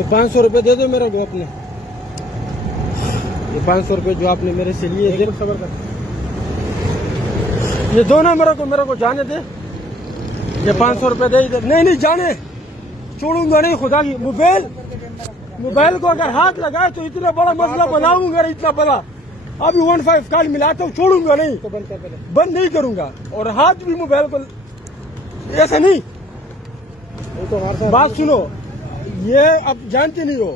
तो 500 रुपये दे दो मेरे को अपने। ये 500 रुपये जो आपने मेरे से लिए, सबर कर, ये दो ना मेरे को जाने दे। ये 500 रुपये दे ही दे। नहीं जाने, छोड़ूंगा नहीं खुदा की। मोबाइल को अगर हाथ लगाए तो इतना बड़ा मसला बनाऊंगा, इतना बड़ा। अभी 15 कॉल मिलाता हूँ, छोड़ूंगा नहीं तो बंद नहीं करूंगा। और हाथ भी मोबाइल को ऐसा नहीं। तो बात सुनो, ये अब जानते नहीं हो।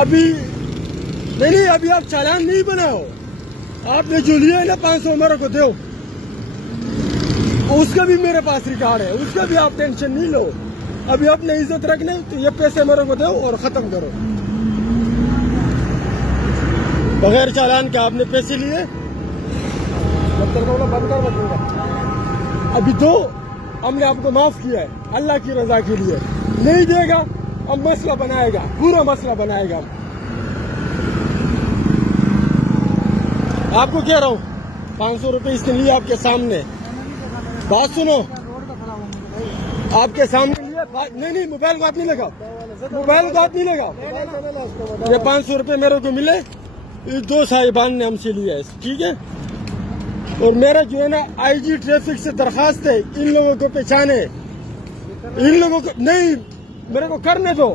अभी नहीं, अभी आप चालान नहीं बनाओ। आपने जो लिया है ना 500 मेरे को दो। उसका भी मेरे पास रिकॉर्ड है, उसका भी आप टेंशन नहीं लो। अभी अपने इज्जत रखने तो ये पैसे मेरे को दो और खत्म करो। बगैर चालान के आपने पैसे लिए, बंद कर रखूंगा। अभी दो, हमने आपको माफ किया है अल्लाह की रजा के लिए। नहीं देगा, अब मसला बनाएगा, पूरा मसला बनाएगा। आपको कह रहा हूँ 500 रुपये इसने लिए आपके सामने। बात सुनो, आपके सामने लिए। नहीं, मोबाइल को हाथ नहीं लगा, मोबाइल को हाथ नहीं लगा। ये 500 रुपये मेरे को मिले, ये दो साहिबान ने हमसे लिया है, ठीक है। और मेरा जो है ना IG ट्रैफिक से दरखास्त है, इन लोगों को पहचाने। इन लोगों को नहीं, मेरे को करने दो।